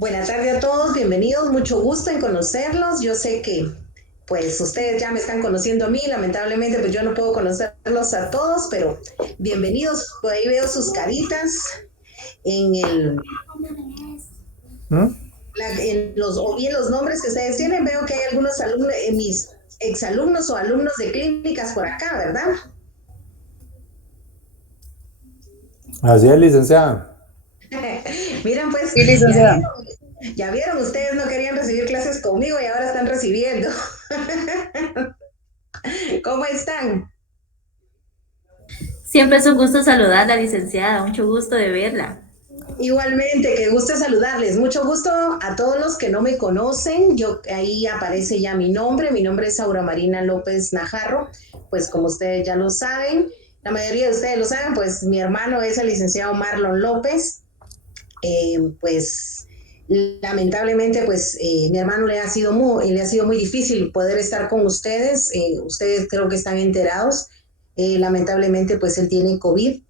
Buenas tardes a todos, bienvenidos, mucho gusto en conocerlos. Yo sé que pues ustedes ya me están conociendo a mí, lamentablemente pues yo no puedo conocerlos a todos, pero bienvenidos. Por ahí veo sus caritas en ¿Mm? o bien los nombres que ustedes tienen. Veo que hay algunos alumnos, mis exalumnos o alumnos de clínicas por acá, ¿verdad? Así es, licenciada. Miren pues, Sí, licenciada. ya vieron, ustedes no querían recibir clases conmigo y ahora están recibiendo. ¿Cómo están? Siempre es un gusto saludarla, licenciada. Mucho gusto de verla. Igualmente, qué gusto saludarles. Mucho gusto a todos los que no me conocen. Yo ahí aparece ya mi nombre. Mi nombre es Aura Marina López Najarro. Pues como ustedes ya lo saben, la mayoría de ustedes lo saben, pues mi hermano es el licenciado Marlon López. Pues lamentablemente, pues mi hermano le ha sido muy difícil poder estar con ustedes. Ustedes creo que están enterados. Lamentablemente, pues él tiene COVID.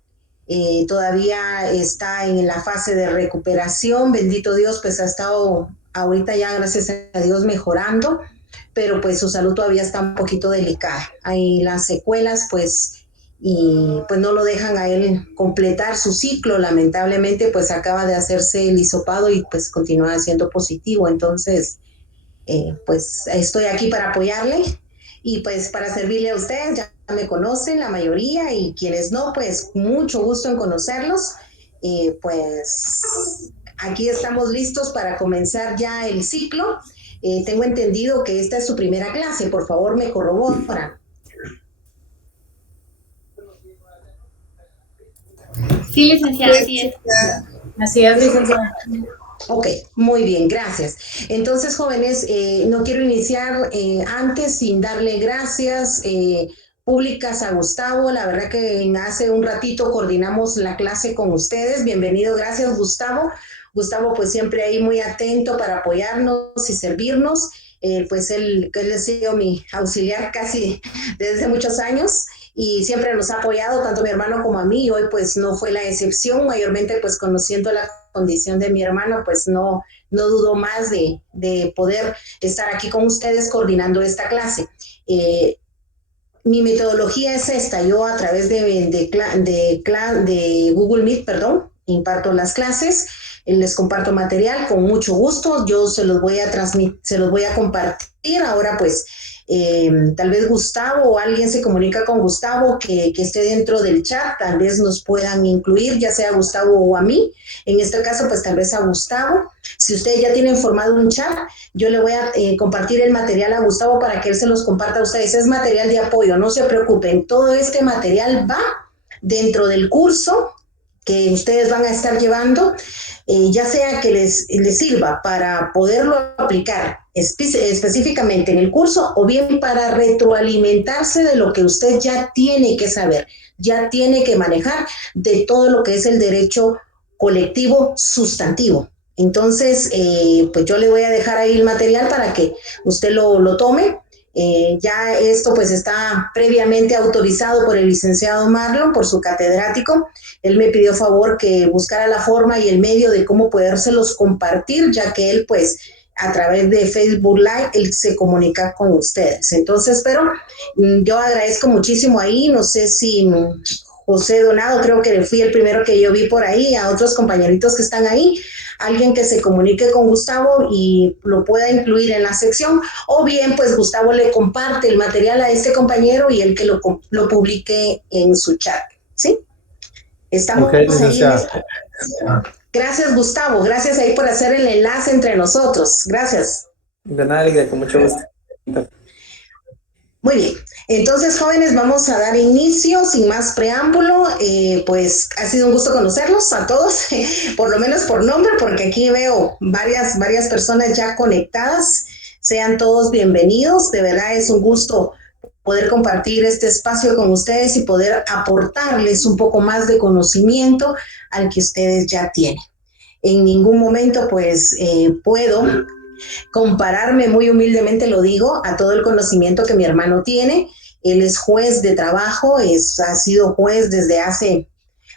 Todavía está en la fase de recuperación. Bendito Dios, pues ha estado ahorita ya, gracias a Dios, mejorando, pero pues su salud todavía está un poquito delicada. Hay las secuelas, pues, y pues no lo dejan a él completar su ciclo. Lamentablemente, pues acaba de hacerse el hisopado y pues continúa siendo positivo. Entonces, pues estoy aquí para apoyarle y pues para servirle a ustedes. Ya me conocen la mayoría y quienes no, pues mucho gusto en conocerlos. Pues aquí estamos listos para comenzar ya el ciclo. Tengo entendido que esta es su primera clase, por favor me corroboran. Sí, licenciada, así es. Así es, licenciada. Ok, muy bien, gracias. Entonces, jóvenes, no quiero iniciar antes sin darle gracias públicas a Gustavo. La verdad que hace un ratito coordinamos la clase con ustedes. Bienvenido, gracias Gustavo. Gustavo, pues siempre ahí muy atento para apoyarnos y servirnos. Pues él ha sido mi auxiliar casi desde muchos años y siempre nos ha apoyado, tanto mi hermano como a mí, y hoy pues no fue la excepción, mayormente pues conociendo la condición de mi hermano, pues no dudo más de poder estar aquí con ustedes coordinando esta clase. Mi metodología es esta, yo a través de Google Meet, perdón, imparto las clases, les comparto material con mucho gusto, yo se los voy a transmitir, se los voy a compartir. Ahora pues tal vez Gustavo o alguien se comunica con Gustavo que esté dentro del chat, tal vez nos puedan incluir, ya sea a Gustavo o a mí, en este caso pues tal vez a Gustavo. Si ustedes ya tienen formado un chat, yo le voy a compartir el material a Gustavo para que él se los comparta a ustedes. Es material de apoyo, no se preocupen. Todo este material va dentro del curso que ustedes van a estar llevando, ya sea que les sirva para poderlo aplicar específicamente en el curso o bien para retroalimentarse de lo que usted ya tiene que saber, ya tiene que manejar de todo lo que es el derecho colectivo sustantivo. Entonces, pues yo le voy a dejar ahí el material para que usted lo tome. Ya esto pues está previamente autorizado por el licenciado Marlon, por su catedrático. Él me pidió favor que buscara la forma y el medio de cómo podérselos compartir, ya que él pues a través de Facebook Live, él se comunica con ustedes. Entonces, pero yo agradezco muchísimo ahí, no sé si José Donado, creo que fui el primero que yo vi por ahí, a otros compañeritos que están ahí, alguien que se comunique con Gustavo y lo pueda incluir en la sección, o bien pues Gustavo le comparte el material a este compañero y él que lo publique en su chat, ¿sí? Ok, Estamos ahí en licenciada. esto. Gracias Gustavo, gracias ahí por hacer el enlace entre nosotros, gracias. De nada, licenciada, con mucho gusto. Muy bien, entonces jóvenes, vamos a dar inicio sin más preámbulo. Pues ha sido un gusto conocerlos a todos, por lo menos por nombre, porque aquí veo varias personas ya conectadas. Sean todos bienvenidos, de verdad es un gusto poder compartir este espacio con ustedes y poder aportarles un poco más de conocimiento al que ustedes ya tienen. En ningún momento pues puedo compararme, muy humildemente lo digo, a todo el conocimiento que mi hermano tiene. Él es juez de trabajo, ha sido juez desde hace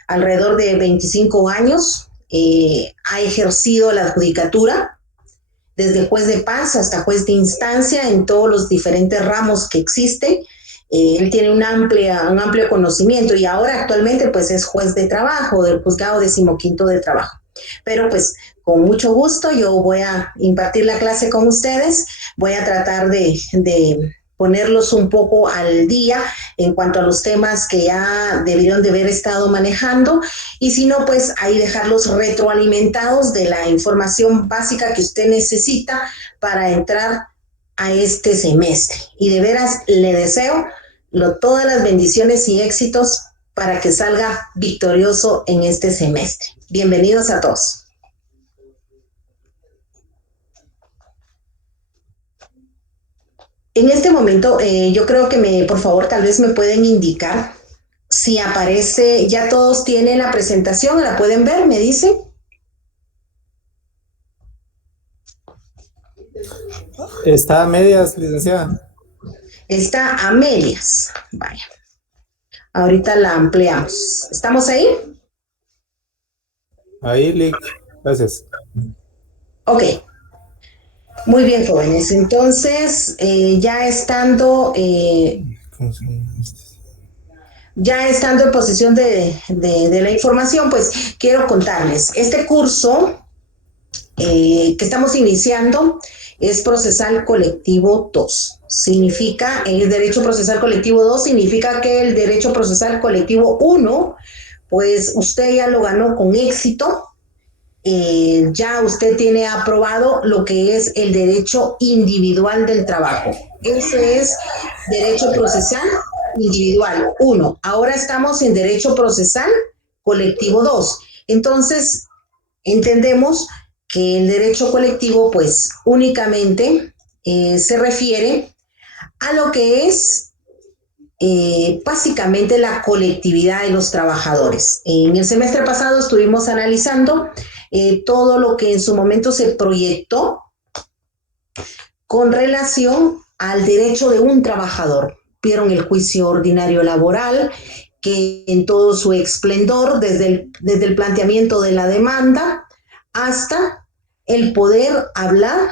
alrededor de 25 años. ha ejercido la adjudicatura, desde juez de paz hasta juez de instancia en todos los diferentes ramos que existen. Él tiene un amplio conocimiento y ahora actualmente pues es juez de trabajo del juzgado 15º de trabajo. Pero pues con mucho gusto yo voy a impartir la clase con ustedes, voy a tratar de ponerlos un poco al día en cuanto a los temas que ya debieron de haber estado manejando y si no, pues ahí dejarlos retroalimentados de la información básica que usted necesita para entrar a este semestre. Y de veras le deseo todas las bendiciones y éxitos para que salga victorioso en este semestre. Bienvenidos a todos. En este momento, yo creo que por favor, tal vez me pueden indicar si aparece, ya todos tienen la presentación, ¿la pueden ver? ¿Me dicen? Está a medias, licenciada. Está a medias. Vaya. Ahorita la ampliamos. ¿Estamos ahí? Ahí, Lick. Gracias. Ok. Muy bien, jóvenes. Entonces, ya estando en posesión de la información, pues quiero contarles. Este curso que estamos iniciando es Procesal Colectivo 2. Significa, el Derecho Procesal Colectivo 2 significa que el Derecho Procesal Colectivo 1, pues usted ya lo ganó con éxito. Ya usted tiene aprobado lo que es el derecho individual del trabajo. Ese es derecho procesal individual 1. Ahora estamos en derecho procesal colectivo 2. Entonces, entendemos que el derecho colectivo, pues, únicamente se refiere a lo que es básicamente la colectividad de los trabajadores. En el semestre pasado estuvimos analizando todo lo que en su momento se proyectó con relación al derecho de un trabajador. Vieron el juicio ordinario laboral, que en todo su esplendor, desde el planteamiento de la demanda hasta el poder hablar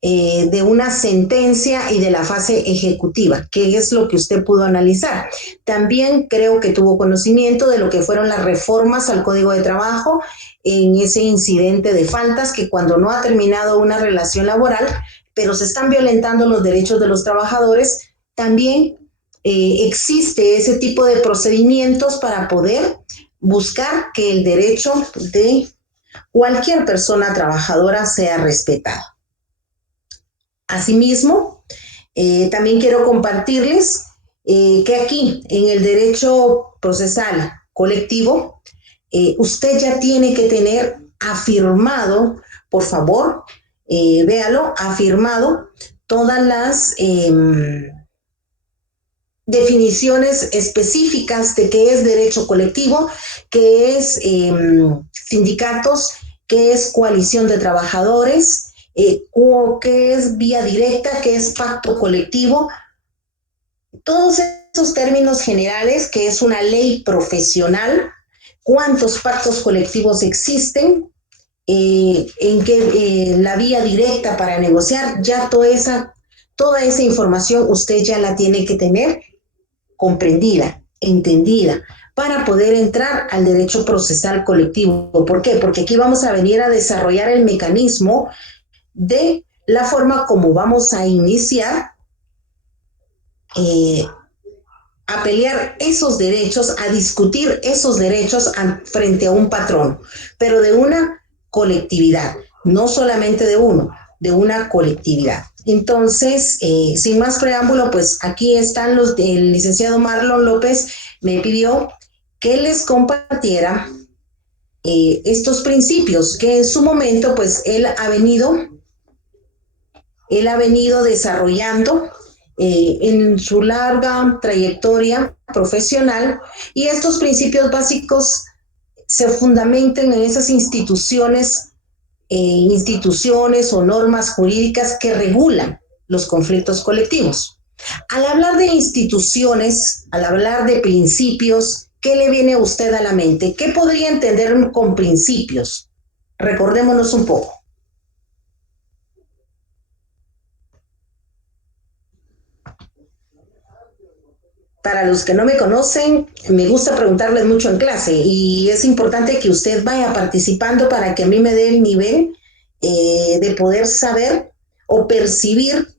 de una sentencia y de la fase ejecutiva, que es lo que usted pudo analizar. También creo que tuvo conocimiento de lo que fueron las reformas al Código de Trabajo en ese incidente de faltas, que cuando no ha terminado una relación laboral, pero se están violentando los derechos de los trabajadores, también existe ese tipo de procedimientos para poder buscar que el derecho de cualquier persona trabajadora sea respetado. Asimismo, también quiero compartirles que aquí, en el derecho procesal colectivo, usted ya tiene que tener afirmado, por favor, véalo, afirmado todas las definiciones específicas de qué es derecho colectivo, qué es sindicatos, qué es coalición de trabajadores, qué es vía directa, qué es pacto colectivo. Todos esos términos generales, que es una ley profesional, cuántos pactos colectivos existen, en qué la vía directa para negociar, ya toda esa información usted ya la tiene que tener comprendida, entendida, para poder entrar al derecho procesal colectivo. ¿Por qué? Porque aquí vamos a venir a desarrollar el mecanismo de la forma como vamos a iniciar a pelear esos derechos, a discutir esos derechos frente a un patrón, pero de una colectividad, no solamente de uno, de una colectividad. Entonces, sin más preámbulo, pues aquí están el licenciado Marlon López me pidió que les compartiera estos principios que en su momento, pues él ha venido desarrollando en su larga trayectoria profesional, y estos principios básicos se fundamentan en esas instituciones o normas jurídicas que regulan los conflictos colectivos. Al hablar de instituciones, al hablar de principios ¿qué le viene a usted a la mente? ¿Qué podría entender con principios? Recordémonos un poco. Para los que no me conocen, me gusta preguntarles mucho en clase y es importante que usted vaya participando para que a mí me dé el nivel de poder saber o percibir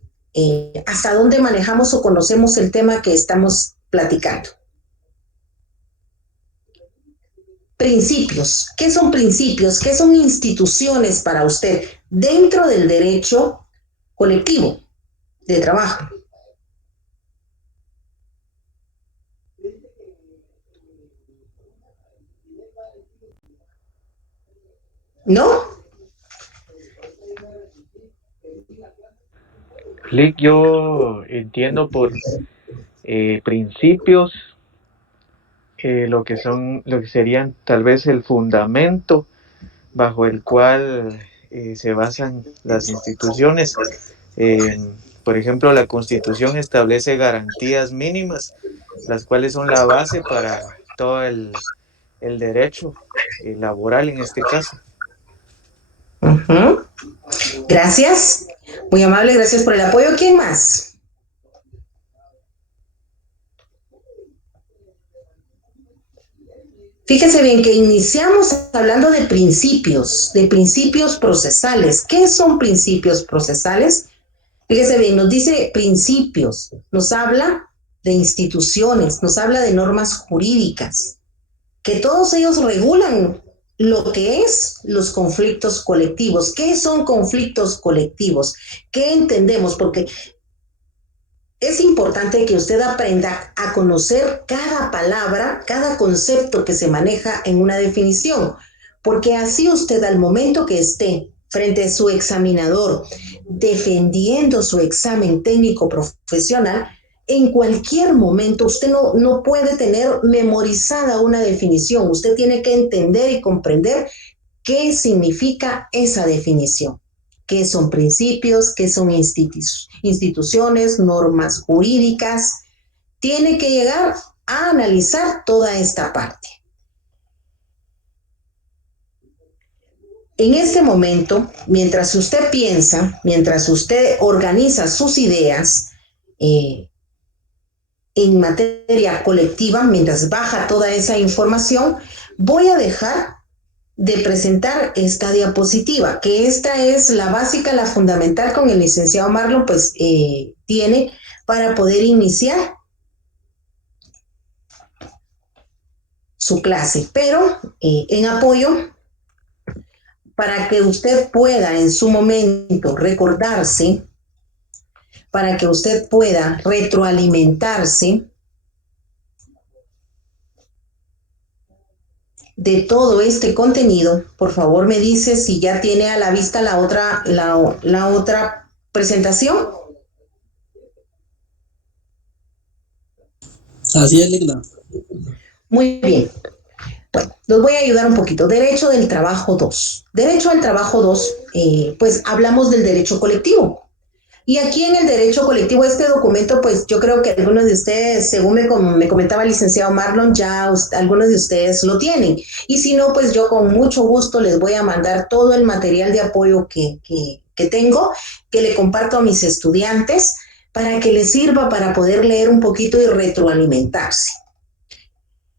hasta dónde manejamos o conocemos el tema que estamos platicando. Principios. ¿Qué son principios? ¿Qué son instituciones para usted dentro del derecho colectivo de trabajo? ¿No? Lick, yo entiendo por principios lo que serían tal vez el fundamento bajo el cual se basan las instituciones. Por ejemplo, la Constitución establece garantías mínimas, las cuales son la base para todo el derecho laboral en este caso. Uh-huh. Gracias. Muy amable, gracias por el apoyo. ¿Quién más? Fíjese bien que iniciamos hablando de principios procesales. ¿Qué son principios procesales? Fíjese bien, nos dice principios, nos habla de instituciones, nos habla de normas jurídicas, que todos ellos regulan lo que es los conflictos colectivos. ¿Qué son conflictos colectivos? ¿Qué entendemos? Porque es importante que usted aprenda a conocer cada palabra, cada concepto que se maneja en una definición, porque así usted al momento que esté frente a su examinador defendiendo su examen técnico profesional, en cualquier momento usted no puede tener memorizada una definición, usted tiene que entender y comprender qué significa esa definición. ¿Qué son principios? ¿Qué son instituciones, normas jurídicas? Tiene que llegar a analizar toda esta parte. En este momento, mientras usted piensa, mientras usted organiza sus ideas en materia colectiva, mientras baja toda esa información, voy a dejar de presentar esta diapositiva, que esta es la básica, la fundamental con el licenciado Marlon, pues tiene para poder iniciar su clase, pero en apoyo, para que usted pueda en su momento recordarse, para que usted pueda retroalimentarse de todo este contenido. Por favor, me dice si ya tiene a la vista la otra presentación. Así es, Ligna. Muy bien. Bueno, los voy a ayudar un poquito. Derecho del trabajo 2. Derecho al trabajo 2, pues hablamos del derecho colectivo. Y aquí en el derecho colectivo, este documento, pues yo creo que algunos de ustedes, según me comentaba el licenciado Marlon, ya algunos de ustedes lo tienen. Y si no, pues yo con mucho gusto les voy a mandar todo el material de apoyo que tengo, que le comparto a mis estudiantes, para que les sirva para poder leer un poquito y retroalimentarse.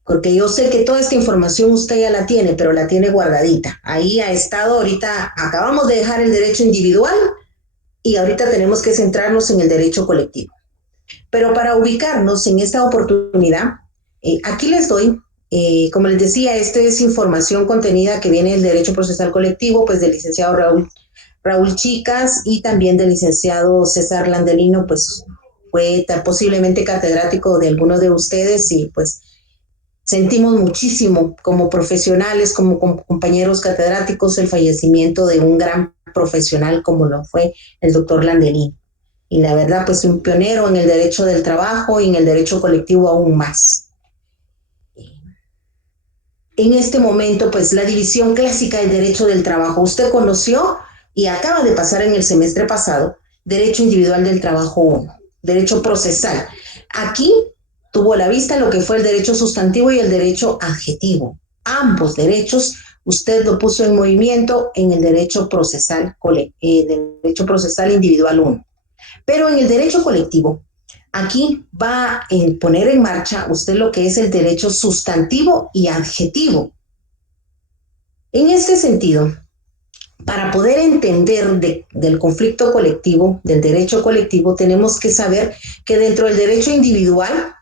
Porque yo sé que toda esta información usted ya la tiene, pero la tiene guardadita. Ahí ha estado ahorita, acabamos de dejar el derecho individual, y ahorita tenemos que centrarnos en el derecho colectivo. Pero para ubicarnos en esta oportunidad, aquí les doy, como les decía, esta es información contenida que viene del derecho procesal colectivo, pues del licenciado Raúl Chicas y también del licenciado César Landelino, pues fue posiblemente catedrático de algunos de ustedes y pues sentimos muchísimo como profesionales, como compañeros catedráticos, el fallecimiento de un gran profesional como lo fue el doctor Landelín. Y la verdad, pues un pionero en el derecho del trabajo y en el derecho colectivo aún más. En este momento, pues la división clásica del derecho del trabajo. Usted conoció y acaba de pasar en el semestre pasado, derecho individual del trabajo 1, derecho procesal. Aquí tuvo a la vista lo que fue el derecho sustantivo y el derecho adjetivo. Ambos derechos usted lo puso en movimiento en el derecho procesal individual 1. Pero en el derecho colectivo, aquí va a poner en marcha usted lo que es el derecho sustantivo y adjetivo. En este sentido, para poder entender del conflicto colectivo, del derecho colectivo, tenemos que saber que dentro del derecho individual,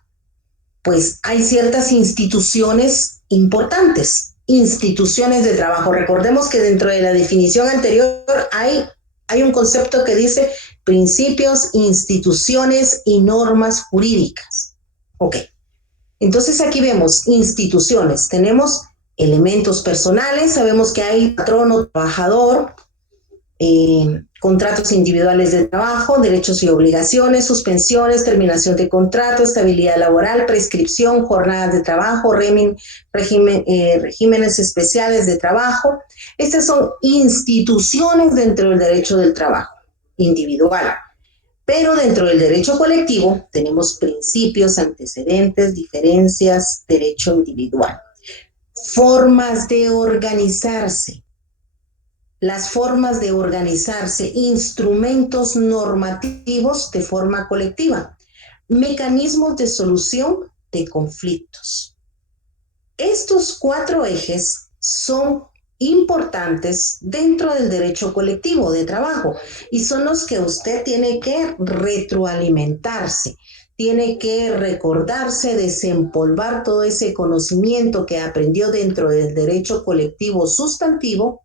pues hay ciertas instituciones importantes, instituciones de trabajo. Recordemos que dentro de la definición anterior hay un concepto que dice principios, instituciones y normas jurídicas. Ok, entonces aquí vemos instituciones, tenemos elementos personales, sabemos que hay patrono, trabajador, contratos individuales de trabajo, derechos y obligaciones, suspensiones, terminación de contrato, estabilidad laboral, prescripción, jornadas de trabajo, regímenes especiales de trabajo. Estas son instituciones dentro del derecho del trabajo individual. Pero dentro del derecho colectivo tenemos principios, antecedentes, diferencias, derecho individual. Formas de organizarse. Las formas de organizarse, instrumentos normativos de forma colectiva, mecanismos de solución de conflictos. Estos 4 ejes son importantes dentro del derecho colectivo de trabajo y son los que usted tiene que retroalimentarse, tiene que recordarse, desempolvar todo ese conocimiento que aprendió dentro del derecho colectivo sustantivo,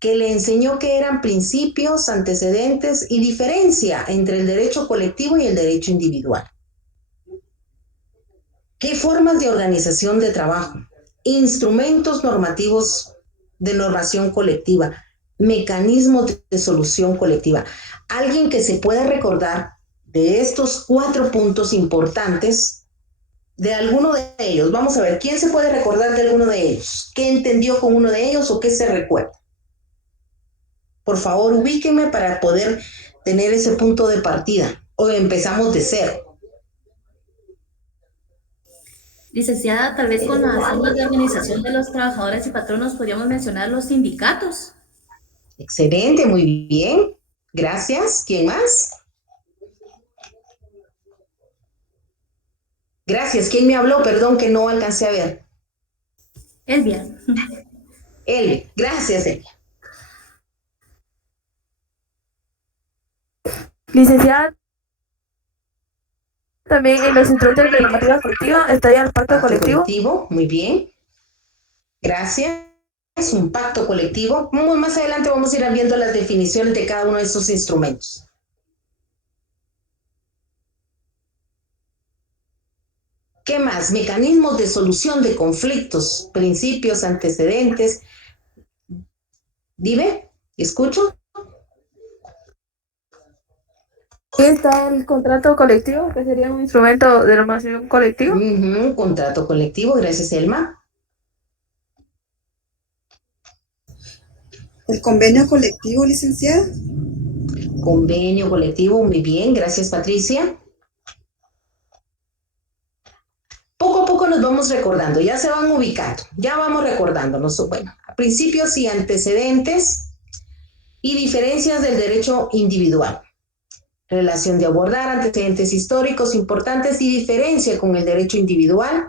que le enseñó que eran principios, antecedentes y diferencia entre el derecho colectivo y el derecho individual. ¿Qué formas de organización de trabajo? Instrumentos normativos de normación colectiva, mecanismos de solución colectiva. Alguien que se pueda recordar de estos 4 puntos importantes, de alguno de ellos. Vamos a ver, ¿quién se puede recordar de alguno de ellos? ¿Qué entendió con uno de ellos o qué se recuerda? Por favor, ubíquenme para poder tener ese punto de partida. Hoy empezamos de cero. Licenciada, tal vez con las formas de organización de los trabajadores y patronos podríamos mencionar los sindicatos. Excelente, muy bien. Gracias. ¿Quién más? Gracias. ¿Quién me habló? Perdón que no alcancé a ver. Elvia. Elvia. Gracias, Elvia. Licenciada, también en los instrumentos de normativa colectiva estaría el pacto colectivo. Muy bien. Gracias. Es un pacto colectivo. Más adelante vamos a ir viendo las definiciones de cada uno de estos instrumentos. ¿Qué más? Mecanismos de solución de conflictos, principios, antecedentes. Dime, ¿escucho? Aquí está el contrato colectivo, que sería un instrumento de normación colectiva. Contrato colectivo, gracias, Elma. El convenio colectivo, licenciada. Convenio colectivo, muy bien, gracias, Patricia. Poco a poco nos vamos recordando, ya se van ubicando, ya vamos recordándonos. Bueno, principios y antecedentes y diferencias del derecho individual. Relación de abordar, antecedentes históricos importantes y diferencia con el derecho individual.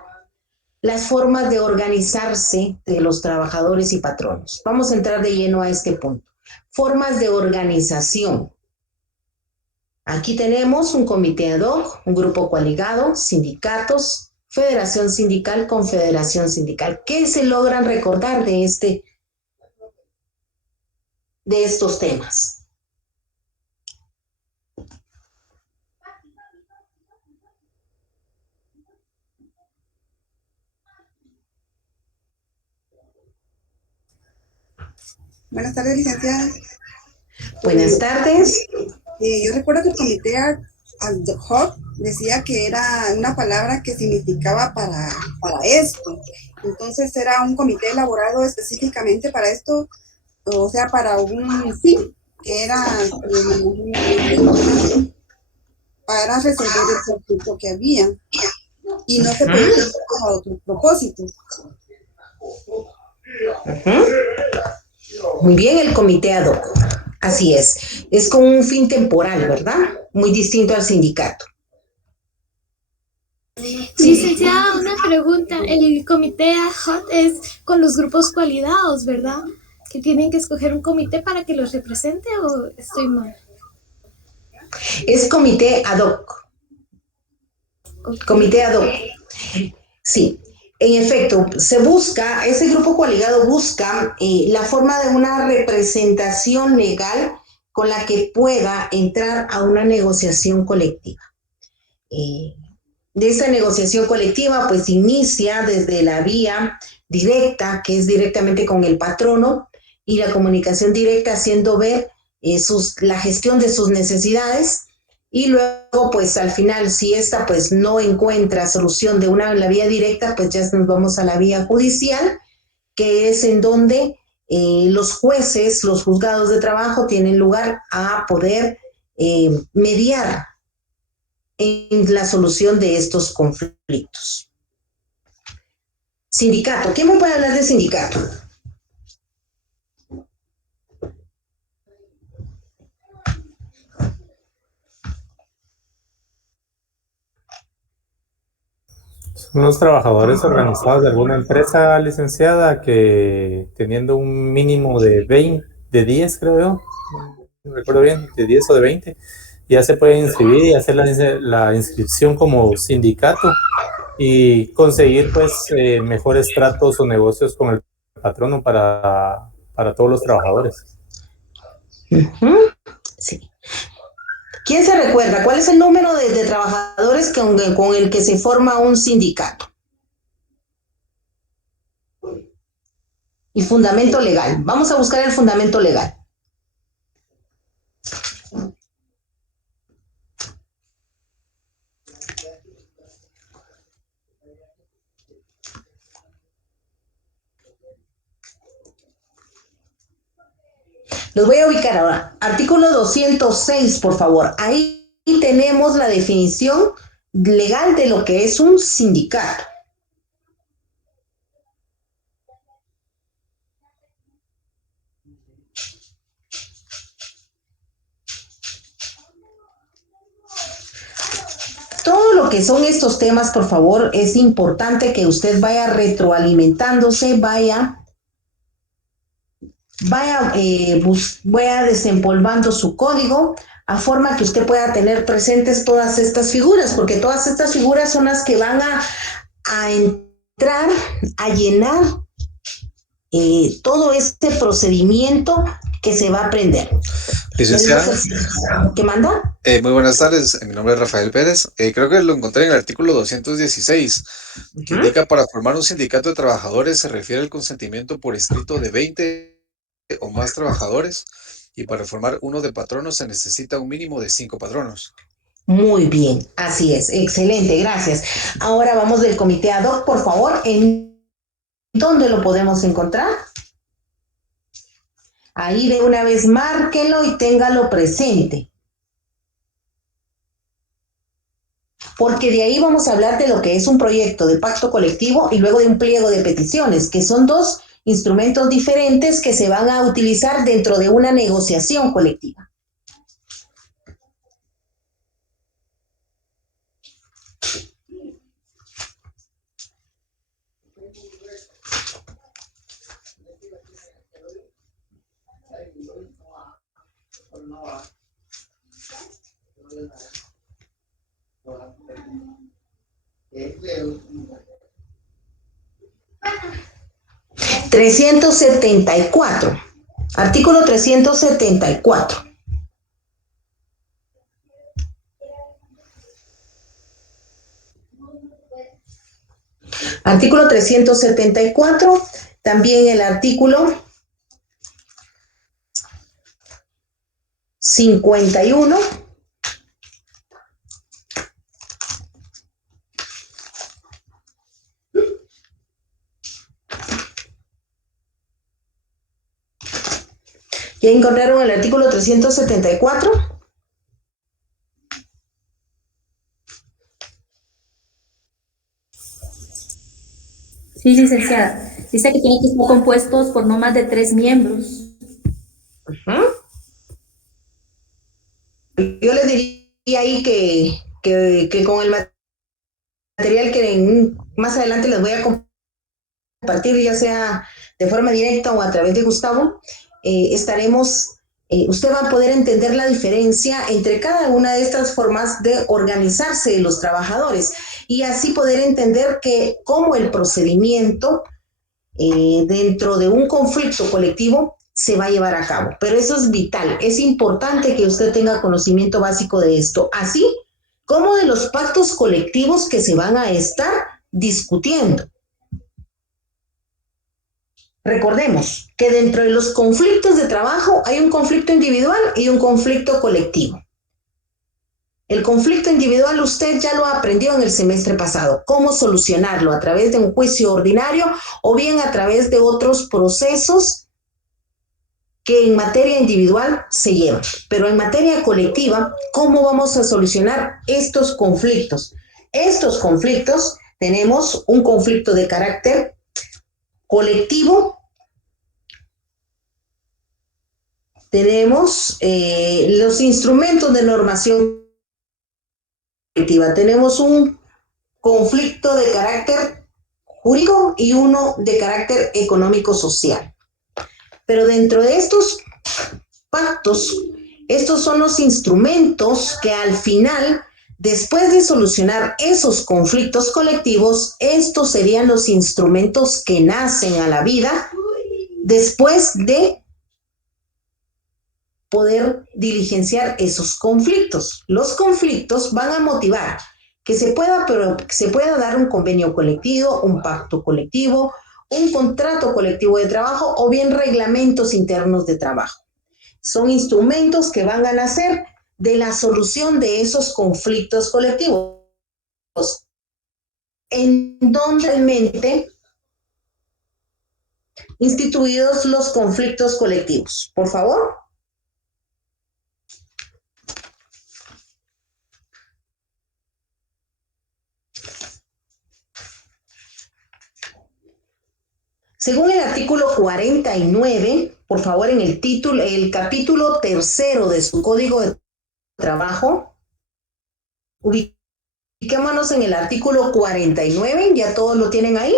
Las formas de organizarse de los trabajadores y patronos. Vamos a entrar de lleno a este punto. Formas de organización. Aquí tenemos un comité ad hoc, un grupo coaligado, sindicatos, federación sindical, confederación sindical. ¿Qué se logran recordar de estos temas? Buenas tardes, licenciada. Buenas tardes. Yo recuerdo que el comité ad hoc decía que era una palabra que significaba para esto. Entonces, ¿era un comité elaborado específicamente para esto? O sea, para un fin, que era... para resolver el conflicto que había y no se puede usar para otros propósitos. Muy bien, el comité ad hoc. Así es con un fin temporal, ¿verdad? Muy distinto al sindicato. Licenciada, una pregunta. El comité ad hoc es con los grupos coaligados, ¿verdad? Que tienen que escoger un comité para que los represente, ¿o estoy mal? Es comité ad hoc. Okay. Comité ad hoc. Sí, en efecto, ese grupo coaligado busca la forma de una representación legal con la que pueda entrar a una negociación colectiva. De esa negociación colectiva, pues inicia desde la vía directa, que es directamente con el patrono, y la comunicación directa haciendo ver la gestión de sus necesidades, y luego, pues al final, si esta pues no encuentra solución de la vía directa, pues ya nos vamos a la vía judicial, que es en donde los jueces, los juzgados de trabajo tienen lugar a poder mediar en la solución de estos conflictos. Sindicato. ¿Quién me puede hablar de sindicato? Son los trabajadores organizados de alguna empresa, licenciada, que teniendo un mínimo de 20, de 10, creo yo, no recuerdo bien, de 10 o de 20, ya se pueden inscribir y hacer la inscripción como sindicato y conseguir pues mejores tratos o negocios con el patrono para todos los trabajadores. Sí. ¿Quién se recuerda? ¿Cuál es el número de trabajadores con el que se forma un sindicato? Y fundamento legal. Vamos a buscar el fundamento legal. Los voy a ubicar ahora. Artículo 206, por favor. Ahí tenemos la definición legal de lo que es un sindicato. Todo lo que son estos temas, por favor, es importante que usted vaya retroalimentándose, vaya desempolvando su código a forma que usted pueda tener presentes todas estas figuras, porque todas estas figuras son las que van a entrar, a llenar todo este procedimiento que se va a aprender. Licenciada. ¿Qué manda? Muy buenas tardes, mi nombre es Rafael Pérez. Creo que lo encontré en el artículo 216, que indica: para formar un sindicato de trabajadores se refiere al consentimiento por escrito de 20 o más trabajadores, y para formar uno de patronos se necesita un mínimo de 5 patronos. Muy bien, así es, excelente, gracias. Ahora vamos del comité ad hoc, por favor. ¿En dónde lo podemos encontrar? Ahí de una vez márquelo y téngalo presente. Porque de ahí vamos a hablar de lo que es un proyecto de pacto colectivo y luego de un pliego de peticiones, que son dos instrumentos diferentes que se van a utilizar dentro de una negociación colectiva. ...374... Artículo 374. Artículo 374... También el artículo 51... ¿Ya encontraron el artículo 374? Sí, licenciada. Dice que tienen que estar compuestos por no más de 3 miembros. Yo les diría ahí que con el material que más adelante les voy a compartir, ya sea de forma directa o a través de Gustavo, usted va a poder entender la diferencia entre cada una de estas formas de organizarse de los trabajadores y así poder entender que cómo el procedimiento dentro de un conflicto colectivo se va a llevar a cabo. Pero eso es vital, es importante que usted tenga conocimiento básico de esto, así como de los pactos colectivos que se van a estar discutiendo. Recordemos que dentro de los conflictos de trabajo hay un conflicto individual y un conflicto colectivo. El conflicto individual usted ya lo aprendió en el semestre pasado, cómo solucionarlo a través de un juicio ordinario o bien a través de otros procesos que en materia individual se llevan. Pero en materia colectiva, ¿cómo vamos a solucionar estos conflictos? Estos conflictos, tenemos un conflicto de carácter colectivo, tenemos los instrumentos de normación colectiva, tenemos un conflicto de carácter jurídico y uno de carácter económico-social. Pero dentro de estos pactos, estos son los instrumentos que al final, después de solucionar esos conflictos colectivos, estos serían los instrumentos que nacen a la vida después de poder diligenciar esos conflictos. Los conflictos van a motivar que se pueda dar un convenio colectivo, un pacto colectivo, un contrato colectivo de trabajo o bien reglamentos internos de trabajo. Son instrumentos que van a nacer de la solución de esos conflictos colectivos, en donde realmente instituidos los conflictos colectivos. Por favor. Según el artículo 49, por favor, en el capítulo 3 de su Código de Trabajo, ubiquémonos en el artículo 49, ¿ya todos lo tienen ahí?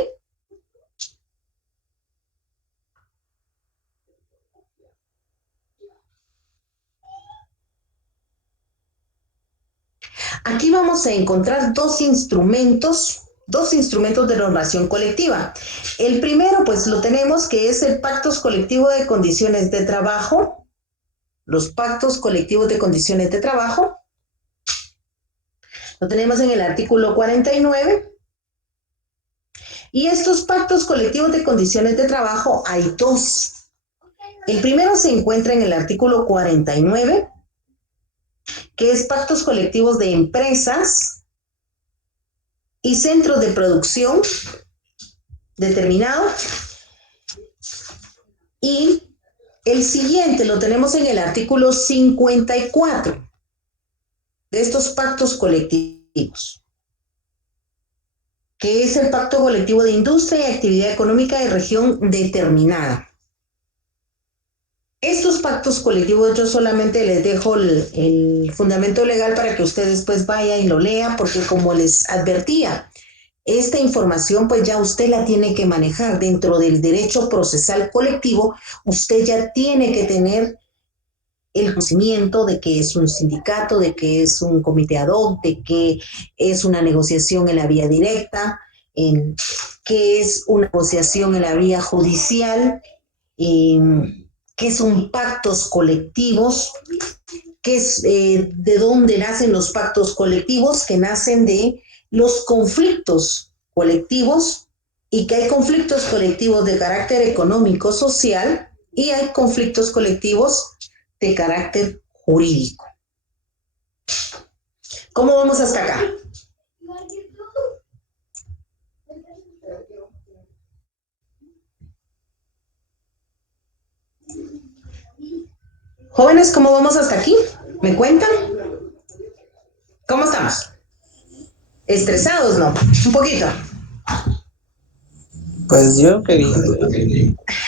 Aquí vamos a encontrar dos instrumentos de normación colectiva. El primero, pues lo tenemos, que es el Pactos Colectivos de Condiciones de Trabajo, los Pactos Colectivos de Condiciones de Trabajo. Lo tenemos en el artículo 49. Y estos Pactos Colectivos de Condiciones de Trabajo hay dos. El primero se encuentra en el artículo 49, que es Pactos Colectivos de Empresas y centros de producción determinado. Y el siguiente lo tenemos en el artículo 54 de estos pactos colectivos, que es el Pacto Colectivo de Industria y Actividad Económica de Región Determinada. Estos pactos colectivos yo solamente les dejo el fundamento legal para que usted después vaya y lo lea, porque como les advertía, esta información pues ya usted la tiene que manejar dentro del derecho procesal colectivo. Usted ya tiene que tener el conocimiento de que es un sindicato, de que es un comité ad hoc, de que es una negociación en la vía directa, que es una negociación en la vía judicial, que son pactos colectivos, que es de dónde nacen los pactos colectivos, que nacen de los conflictos colectivos, y que hay conflictos colectivos de carácter económico, social, y hay conflictos colectivos de carácter jurídico. ¿Cómo vamos hasta acá? Jóvenes, ¿cómo vamos hasta aquí? ¿Me cuentan? ¿Cómo estamos? ¿Estresados, no? Un poquito. Pues yo quería.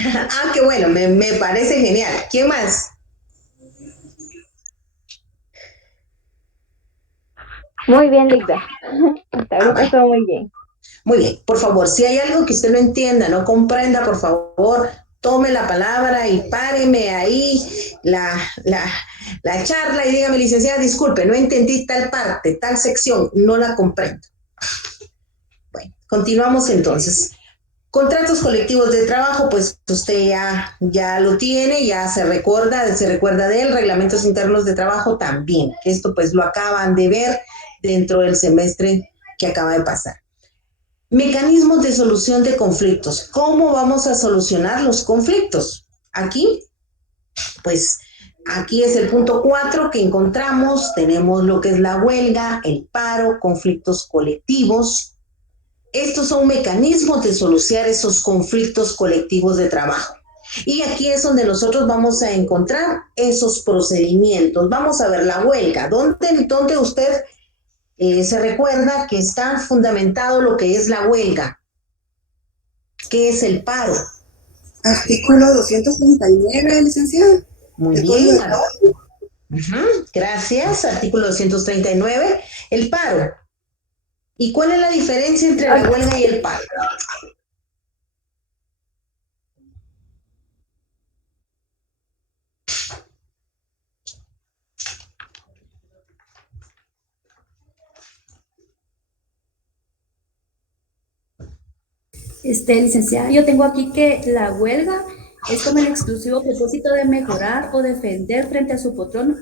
Ah, qué bueno, me parece genial. ¿Quién más? Muy bien, Ligda. Hasta ahorita Bueno, todo muy bien. muy bien. Por favor, si hay algo que usted no entienda, no comprenda, por favor, tome la palabra y páreme ahí la charla y dígame, licenciada, disculpe, no entendí tal parte, tal sección, no la comprendo. Bueno, continuamos entonces. Contratos colectivos de trabajo, pues usted ya lo tiene, ya se recuerda de él, reglamentos internos de trabajo también, que esto pues lo acaban de ver dentro del semestre que acaba de pasar. Mecanismos de solución de conflictos. ¿Cómo vamos a solucionar los conflictos? Aquí, pues aquí es el punto 4 que encontramos, tenemos lo que es la huelga, el paro, conflictos colectivos. Estos son mecanismos de solucionar esos conflictos colectivos de trabajo. Y aquí es donde nosotros vamos a encontrar esos procedimientos. Vamos a ver la huelga. ¿Dónde usted se recuerda que está fundamentado lo que es la huelga? ¿Qué es el paro? Artículo 239, licenciada. Muy bien. Gracias. Artículo 239. El paro. ¿Y cuál es la diferencia entre la huelga y el paro? Licenciada, yo tengo aquí que la huelga es con el exclusivo propósito de mejorar o defender frente a su patrono,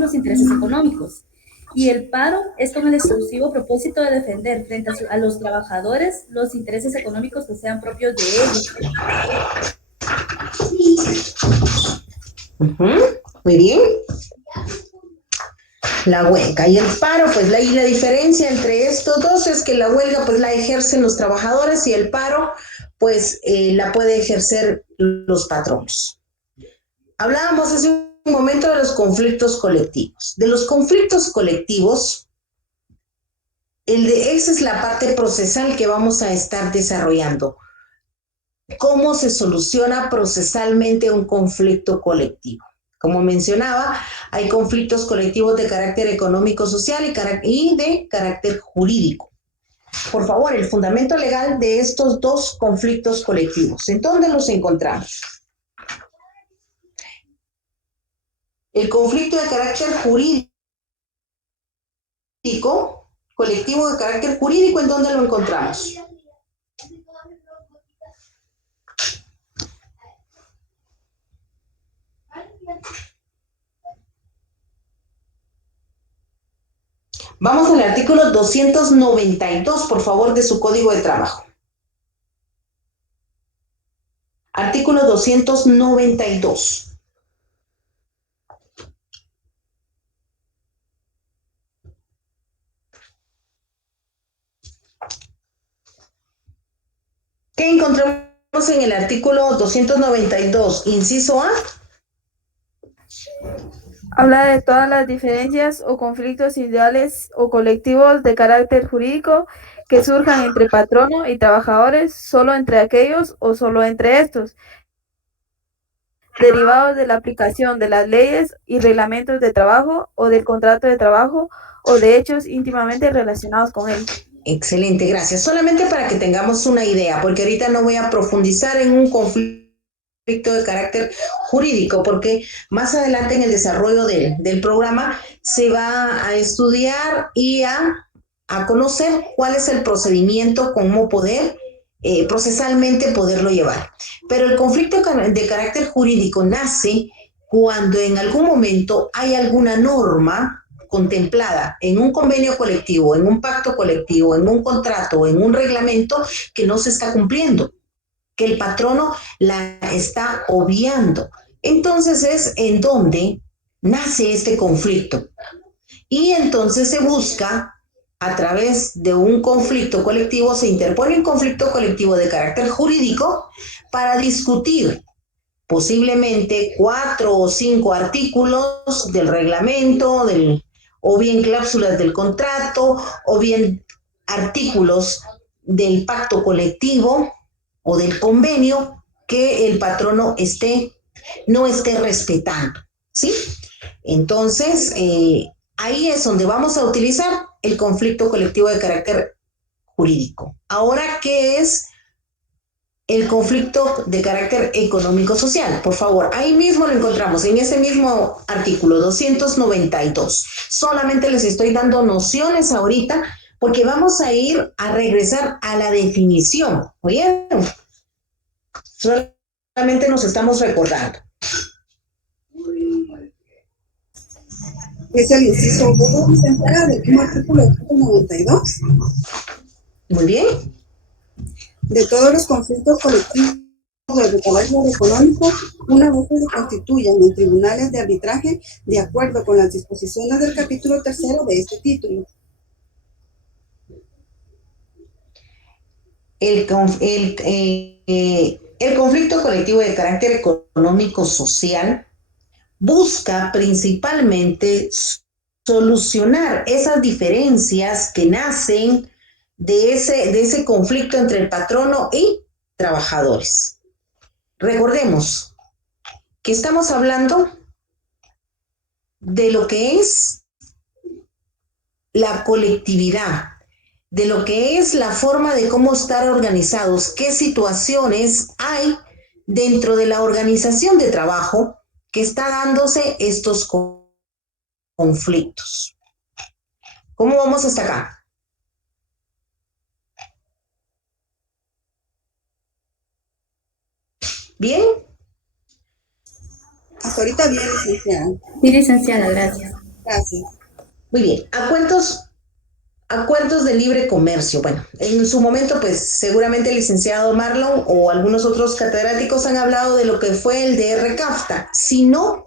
los intereses económicos. Y el paro es con el exclusivo propósito de defender frente a los trabajadores los intereses económicos que sean propios de ellos. Muy bien. La huelga y el paro, pues la diferencia entre estos dos es que la huelga pues la ejercen los trabajadores y el paro pues la puede ejercer los patronos. Hablábamos hace un momento de los conflictos colectivos. De los conflictos colectivos, esa es la parte procesal que vamos a estar desarrollando. ¿Cómo se soluciona procesalmente un conflicto colectivo? Como mencionaba, hay conflictos colectivos de carácter económico, social y de carácter jurídico. Por favor, el fundamento legal de estos dos conflictos colectivos, ¿en dónde los encontramos? El conflicto de carácter jurídico, colectivo de carácter jurídico, ¿en dónde lo encontramos? Vamos al artículo 292, por favor, de su Código de Trabajo. Artículo 292. ¿Qué encontramos en el artículo 292, inciso A? Habla de todas las diferencias o conflictos individuales o colectivos de carácter jurídico que surjan entre patrono y trabajadores, solo entre aquellos o solo entre estos, derivados de la aplicación de las leyes y reglamentos de trabajo o del contrato de trabajo o de hechos íntimamente relacionados con él. Excelente, gracias. Solamente para que tengamos una idea, porque ahorita no voy a profundizar en un conflicto de carácter jurídico, porque más adelante en el desarrollo del programa se va a estudiar y a conocer cuál es el procedimiento, cómo poder procesalmente poderlo llevar. Pero el conflicto de carácter jurídico nace cuando en algún momento hay alguna norma contemplada en un convenio colectivo, en un pacto colectivo, en un contrato, en un reglamento que no se está cumpliendo, que el patrono la está obviando. Entonces es en donde nace este conflicto. Y entonces se busca, a través de un conflicto colectivo, se interpone un conflicto colectivo de carácter jurídico para discutir posiblemente 4 o 5 artículos del reglamento, o bien cláusulas del contrato, o bien artículos del pacto colectivo, o del convenio que el patrono no esté respetando, ¿sí? Entonces, ahí es donde vamos a utilizar el conflicto colectivo de carácter jurídico. Ahora, ¿qué es el conflicto de carácter económico-social? Por favor, ahí mismo lo encontramos, en ese mismo artículo 292. Solamente les estoy dando nociones ahorita porque vamos a ir a regresar a la definición. ¿Oyeron? Solamente nos estamos recordando. Es el inciso 2, licenciada, del mismo artículo 292. Muy bien. De todos los conflictos colectivos de carácter económico, una vez que se constituyan en tribunales de arbitraje de acuerdo con las disposiciones del capítulo 3 de este título. El conflicto colectivo de carácter económico-social busca principalmente solucionar esas diferencias que nacen de ese conflicto entre el patrono y trabajadores. Recordemos que estamos hablando de lo que es la colectividad, de lo que es la forma de cómo estar organizados, qué situaciones hay dentro de la organización de trabajo que está dándose estos conflictos. ¿Cómo vamos hasta acá? ¿Bien? Hasta ahorita bien, licenciada. Sí, licenciada, gracias. Gracias. Muy bien. Acuerdos de libre comercio. Bueno, en su momento, pues seguramente el licenciado Marlon o algunos otros catedráticos han hablado de lo que fue el DR-CAFTA. Si no,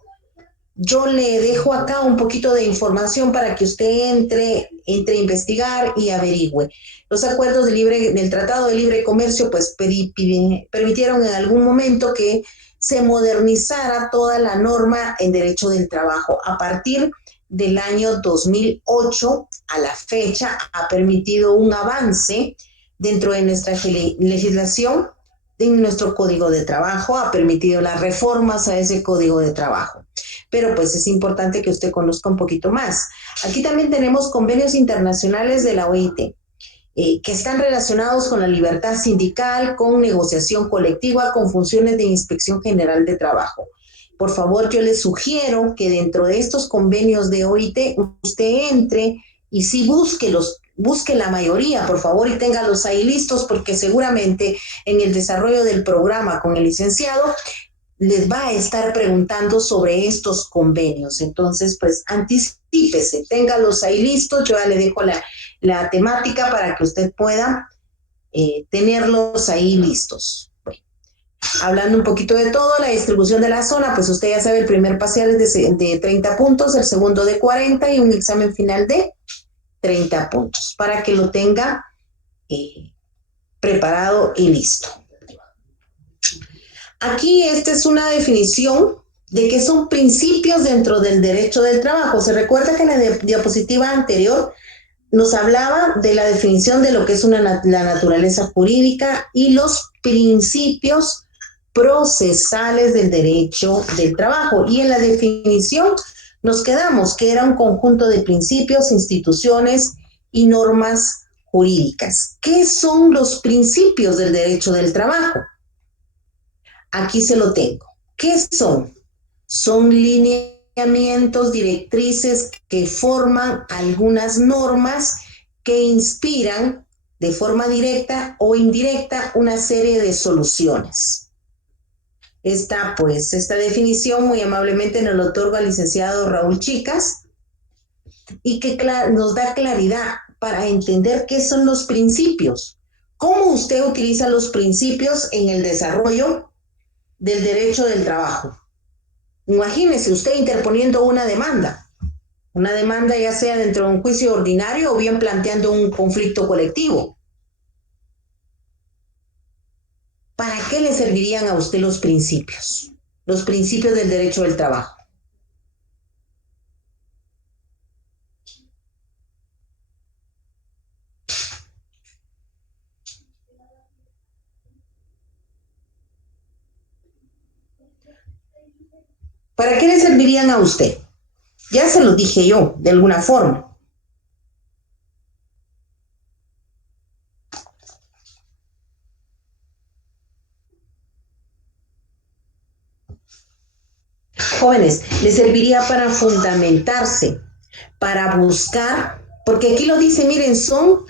yo le dejo acá un poquito de información para que usted entre a investigar y averigüe. Los acuerdos del Tratado de Libre Comercio, pues permitieron en algún momento que se modernizara toda la norma en derecho del trabajo. A partir del año 2008 a la fecha ha permitido un avance dentro de nuestra legislación, en nuestro código de trabajo, ha permitido las reformas a ese código de trabajo. Pero pues es importante que usted conozca un poquito más. Aquí también tenemos convenios internacionales de la OIT, que están relacionados con la libertad sindical, con negociación colectiva, con funciones de inspección general de trabajo. Por favor, yo les sugiero que dentro de estos convenios de OIT usted entre y sí busque la mayoría, por favor, y téngalos ahí listos, porque seguramente en el desarrollo del programa con el licenciado les va a estar preguntando sobre estos convenios. Entonces, pues anticípese, téngalos ahí listos. Yo ya le dejo la temática para que usted pueda tenerlos ahí listos. Bueno, hablando un poquito de todo, la distribución de la zona, pues usted ya sabe, el primer parcial es de 30 puntos, el segundo de 40 y un examen final de 30 puntos, para que lo tenga preparado y listo. Aquí esta es una definición de qué son principios dentro del derecho del trabajo. Se recuerda que en la diapositiva anterior nos hablaba de la definición de lo que es la naturaleza jurídica y los principios procesales del derecho del trabajo. Y en la definición nos quedamos que era un conjunto de principios, instituciones y normas jurídicas. ¿Qué son los principios del derecho del trabajo? Aquí se lo tengo. ¿Qué son? Son lineamientos, directrices que forman algunas normas que inspiran de forma directa o indirecta una serie de soluciones. Esta definición muy amablemente nos lo otorga el licenciado Raúl Chicas y que nos da claridad para entender qué son los principios. ¿Cómo usted utiliza los principios en el desarrollo del derecho del trabajo? Imagínese usted interponiendo una demanda ya sea dentro de un juicio ordinario o bien planteando un conflicto colectivo. ¿Para qué le servirían a usted los principios? Los principios del derecho del trabajo. ¿Para qué le servirían a usted? Ya se lo dije yo, de alguna forma. Jóvenes, le serviría para fundamentarse, para buscar, porque aquí lo dice, miren, son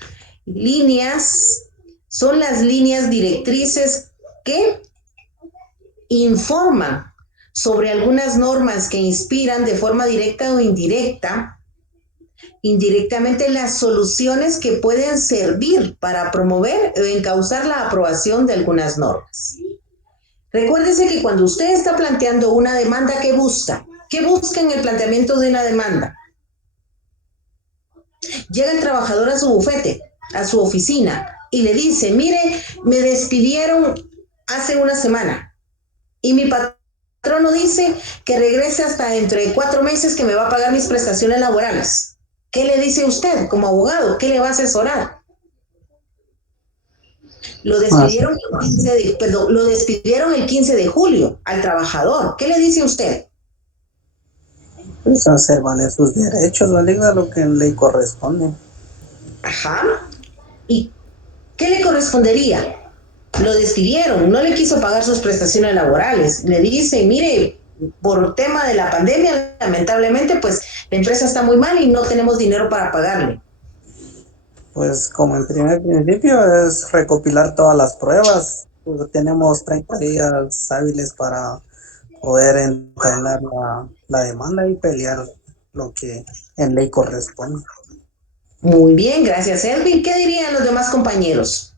las líneas directrices que informan sobre algunas normas que inspiran de forma directa o indirectamente las soluciones que pueden servir para promover o encauzar la aprobación de algunas normas. Recuérdese que cuando usted está planteando una demanda, ¿qué busca? ¿Qué busca en el planteamiento de una demanda? Llega el trabajador a su bufete, a su oficina, y le dice, mire, me despidieron hace una semana, y mi patrono dice que regrese hasta dentro de 4 meses que me va a pagar mis prestaciones laborales. ¿Qué le dice usted como abogado? ¿Qué le va a asesorar? Lo despidieron el 15 de julio al trabajador. ¿Qué le dice usted? Pues hacer valer sus derechos, ¿vale? A lo que en ley corresponde. Ajá. ¿Y qué le correspondería? Lo despidieron, no le quiso pagar sus prestaciones laborales. Le dice, mire, por tema de la pandemia, lamentablemente, pues la empresa está muy mal y no tenemos dinero para pagarle. Pues como en primer principio es recopilar todas las pruebas. Pues tenemos 30 días hábiles para poder entablar la demanda y pelear lo que en ley corresponde. Muy bien, gracias, Edwin. ¿Qué dirían los demás compañeros?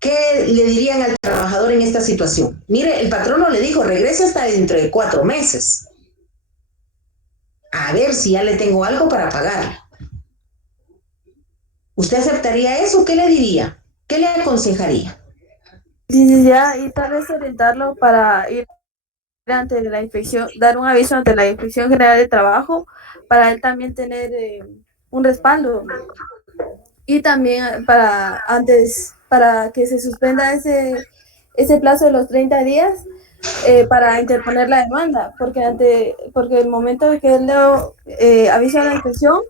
¿Qué le dirían al trabajador en esta situación? Mire, el patrono le dijo, regrese hasta dentro de 4 meses. A ver si ya le tengo algo para pagar. ¿Usted aceptaría eso? ¿Qué le diría? ¿Qué le aconsejaría? Licenciada, y tal vez orientarlo para ir ante la inspección, dar un aviso ante la Inspección General de Trabajo, para él también tener un respaldo. Y también para que se suspenda ese plazo de los 30 días para interponer la demanda, porque el momento de que él le avisa a la inspección,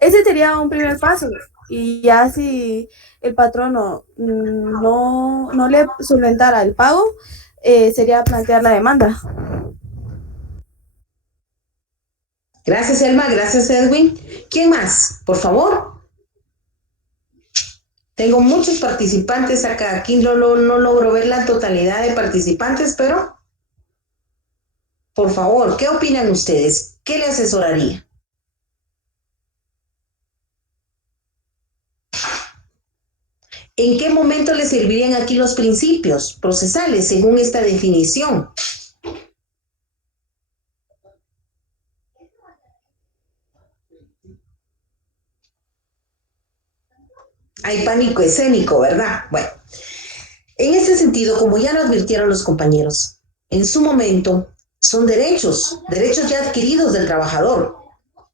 ese sería un primer paso. Y ya si el patrono no le solventara el pago, sería plantear la demanda. Gracias, Elma. Gracias, Edwin. ¿Quién más? Por favor. Tengo muchos participantes acá. Aquí no logro ver la totalidad de participantes, pero por favor, ¿qué opinan ustedes? ¿Qué le asesoraría? ¿En qué momento le servirían aquí los principios procesales según esta definición? Hay pánico escénico, ¿verdad? Bueno, en ese sentido, como ya lo advirtieron los compañeros, en su momento son derechos ya adquiridos del trabajador.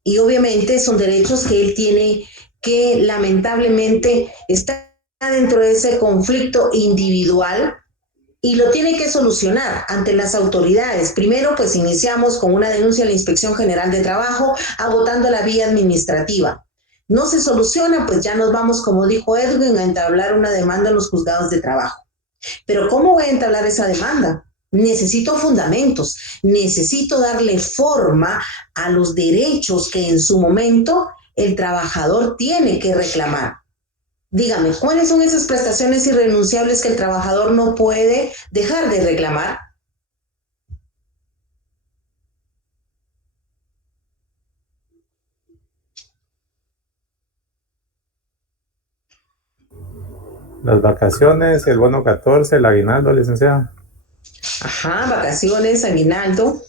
Y obviamente son derechos que él tiene que lamentablemente estar dentro de ese conflicto individual y lo tiene que solucionar ante las autoridades. Primero, pues iniciamos con una denuncia a la Inspección General de Trabajo, agotando la vía administrativa. No se soluciona, pues ya nos vamos, como dijo Edwin, a entablar una demanda en los juzgados de trabajo. Pero ¿cómo voy a entablar esa demanda? Necesito fundamentos, necesito darle forma a los derechos que en su momento el trabajador tiene que reclamar. Dígame, ¿cuáles son esas prestaciones irrenunciables que el trabajador no puede dejar de reclamar? Las vacaciones, el bono 14, el aguinaldo, licenciada. Ajá, vacaciones, aguinaldo,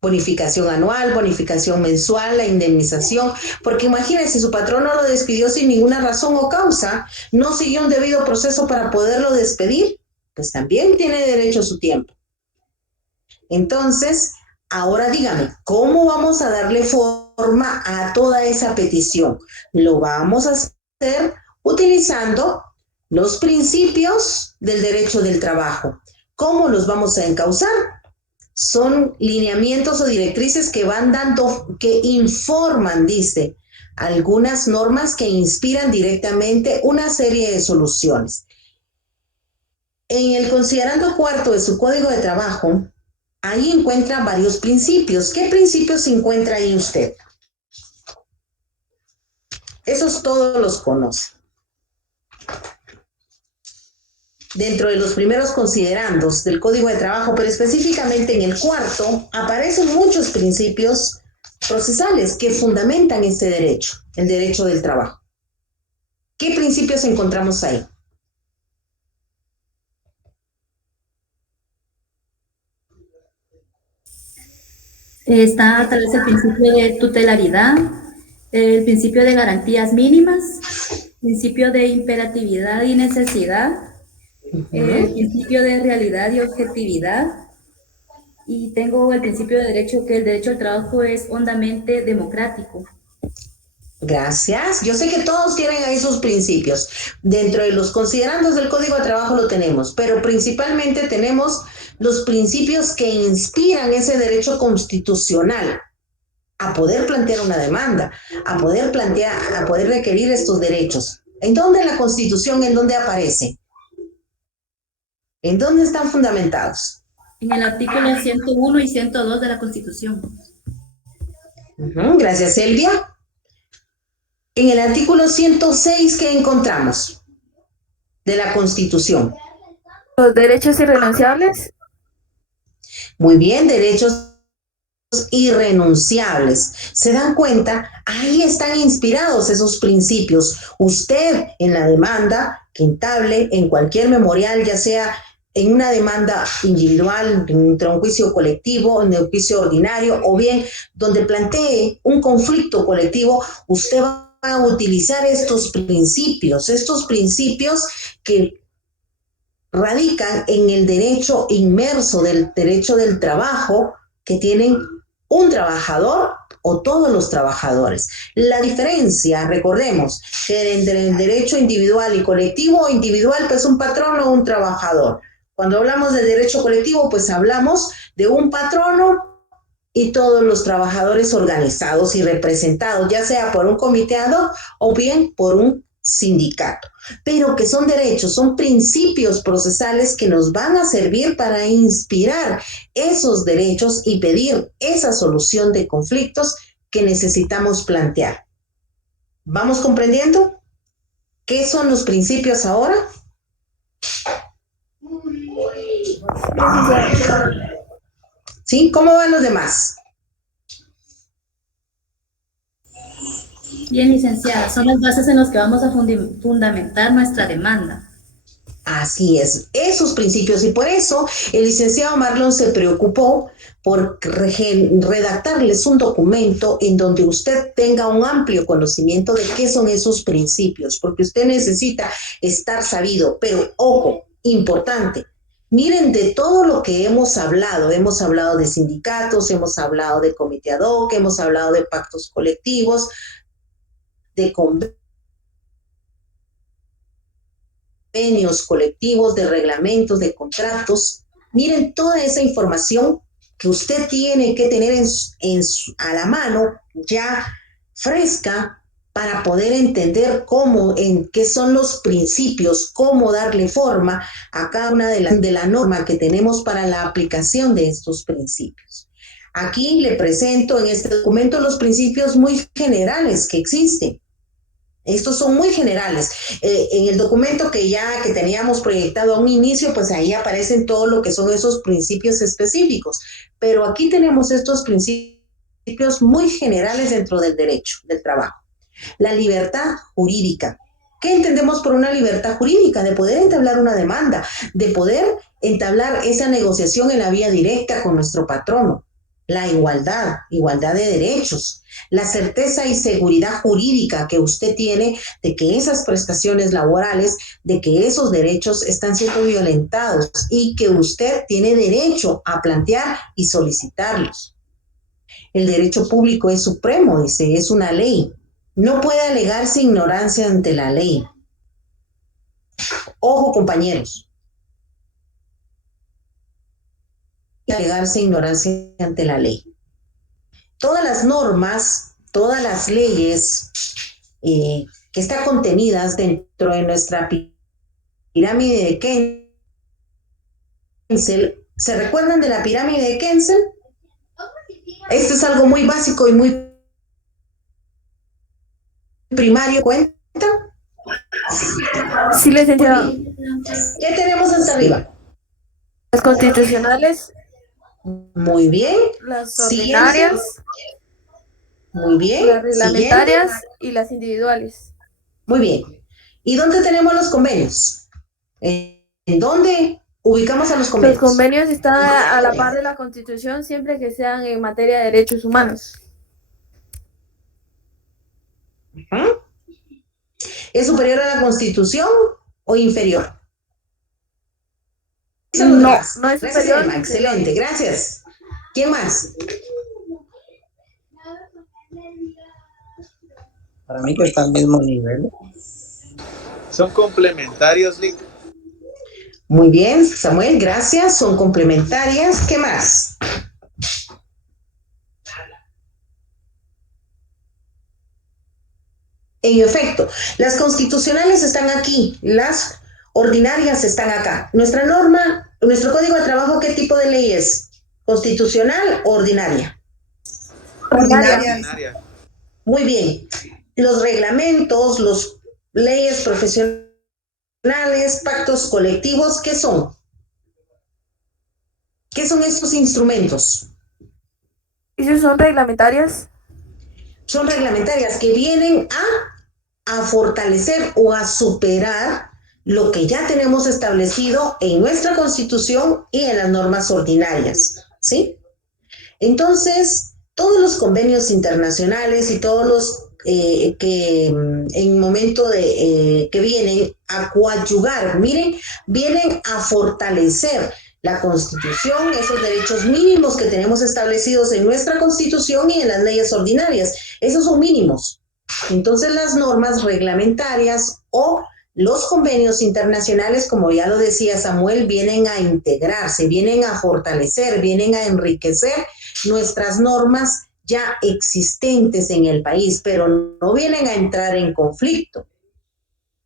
bonificación anual, bonificación mensual, la indemnización, porque imagínense, su patrón no lo despidió sin ninguna razón o causa, no siguió un debido proceso para poderlo despedir, pues también tiene derecho a su tiempo. Entonces, ahora dígame, ¿cómo vamos a darle forma a toda esa petición? Lo vamos a hacer utilizando los principios del derecho del trabajo. ¿Cómo los vamos a encauzar? son lineamientos o directrices que van dando, que informan, dice, algunas normas que inspiran directamente una serie de soluciones. En el considerando cuarto de su Código de Trabajo, ahí encuentra varios principios. ¿Qué principios se encuentra ahí usted? Esos todos los conoce. Dentro de los primeros considerandos del Código de Trabajo, pero específicamente en el cuarto, aparecen muchos principios procesales que fundamentan este derecho, el derecho del trabajo. ¿Qué principios encontramos ahí? Está tal vez el principio de tutelaridad, el principio de garantías mínimas, principio de imperatividad y necesidad, el principio de realidad y objetividad, y tengo el principio de derecho, que el derecho al trabajo es hondamente democrático. Gracias. Yo sé que todos tienen ahí sus principios. Dentro de los considerandos del Código de Trabajo lo tenemos, pero principalmente tenemos los principios que inspiran ese derecho constitucional a poder plantear una demanda, a poder requerir estos derechos. ¿En dónde la Constitución, en dónde aparece? ¿En dónde están fundamentados? En el artículo 101 y 102 de la Constitución. Gracias, Elvia. En el artículo 106, ¿qué encontramos de la Constitución? Los derechos irrenunciables. Muy bien, derechos irrenunciables. ¿Se dan cuenta? Ahí están inspirados esos principios. Usted en la demanda que entable en cualquier memorial, ya sea en una demanda individual, entre un juicio colectivo, en el juicio ordinario, o bien donde plantee un conflicto colectivo, usted va a utilizar estos principios que radican en el derecho inmerso del derecho del trabajo que tienen un trabajador o todos los trabajadores. La diferencia, recordemos, que entre el derecho individual y colectivo, individual pues un patrono o un trabajador. Cuando hablamos de derecho colectivo, pues hablamos de un patrono y todos los trabajadores organizados y representados, ya sea por un comité ad hoc o bien por un sindicato, pero que son derechos, son principios procesales que nos van a servir para inspirar esos derechos y pedir esa solución de conflictos que necesitamos plantear. ¿Vamos comprendiendo? ¿Qué son los principios ahora? ¿Sí? ¿Cómo van los demás? Bien, licenciada, son las bases en las que vamos a fundamentar nuestra demanda. Así es, esos principios, y por eso el licenciado Marlon se preocupó por redactarles un documento en donde usted tenga un amplio conocimiento de qué son esos principios, porque usted necesita estar sabido, pero ojo, importante. Miren, de todo lo que hemos hablado de sindicatos, hemos hablado de comité ad hoc, hemos hablado de pactos colectivos, de convenios colectivos, de reglamentos, de contratos. Miren toda esa información que usted tiene que tener a la mano ya fresca para poder entender qué son los principios, cómo darle forma a cada una de la norma que tenemos para la aplicación de estos principios. Aquí le presento en este documento los principios muy generales que existen. Estos son muy generales. En el documento que teníamos proyectado a un inicio, pues ahí aparecen todo lo que son esos principios específicos. Pero aquí tenemos estos principios muy generales dentro del derecho del trabajo. La libertad jurídica. ¿Qué entendemos por una libertad jurídica? De poder entablar una demanda, de poder entablar esa negociación en la vía directa con nuestro patrono. La igualdad de derechos, la certeza y seguridad jurídica que usted tiene de que esas prestaciones laborales, de que esos derechos están siendo violentados y que usted tiene derecho a plantear y solicitarlos. El derecho público es supremo, dice, es una ley. No puede alegarse ignorancia ante la ley. Ojo, compañeros. alegarse ignorancia ante la ley. Todas las normas, todas las leyes que están contenidas dentro de nuestra pirámide de Kensel, ¿se recuerdan de la pirámide de Kensel? Esto es algo muy básico y muy primario. ¿Cuenta? Sí, licenciado. ¿Qué tenemos hasta arriba? Las constitucionales, Muy bien. las Siguiente. ordinarias, Muy bien. las reglamentarias Siguiente. y las individuales. Muy bien. ¿Y dónde tenemos los convenios? ¿En dónde ubicamos a los convenios? Los convenios están a la par de la Constitución siempre que sean en materia de derechos humanos. ¿Es superior a la Constitución o inferior? No es Gracias, superior. Emma. Excelente, gracias. ¿Quién más? Para mí que está al mismo nivel. Son complementarios, Lick. Muy bien, Samuel, gracias. Son complementarias. ¿Qué más? En efecto, las constitucionales están aquí, las ordinarias están acá. Nuestra norma, nuestro código de trabajo, ¿qué tipo de ley es? ¿Constitucional o ordinaria? Ordinaria. Muy bien. Los reglamentos, las leyes profesionales, pactos colectivos, ¿qué son? ¿Qué son estos instrumentos? ¿Esas son reglamentarias? Son reglamentarias que vienen a fortalecer o a superar lo que ya tenemos establecido en nuestra Constitución y en las normas ordinarias, ¿sí? Entonces, todos los convenios internacionales y todos los que en momento de que vienen a coadyuvar, miren, vienen a fortalecer la Constitución, esos derechos mínimos que tenemos establecidos en nuestra Constitución y en las leyes ordinarias. Esos son mínimos. Entonces, las normas reglamentarias o los convenios internacionales, como ya lo decía Samuel, vienen a integrarse, vienen a fortalecer, vienen a enriquecer nuestras normas ya existentes en el país, pero no vienen a entrar en conflicto.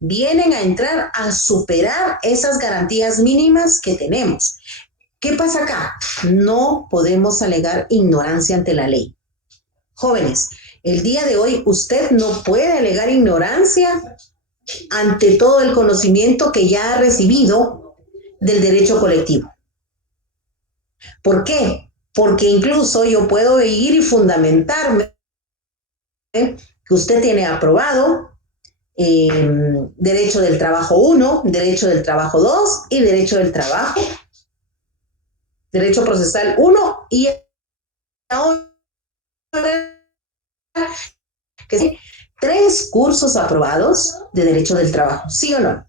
Vienen a entrar a superar esas garantías mínimas que tenemos. ¿Qué pasa acá? No podemos alegar ignorancia ante la ley. Jóvenes, el día de hoy usted no puede alegar ignorancia ante todo el conocimiento que ya ha recibido del derecho colectivo. ¿Por qué? Porque incluso yo puedo ir y fundamentarme que usted tiene aprobado derecho del trabajo 1, derecho del trabajo 2 y derecho del trabajo, derecho procesal 1 y ahora que sí, 3 cursos aprobados de derecho del trabajo, ¿sí o no?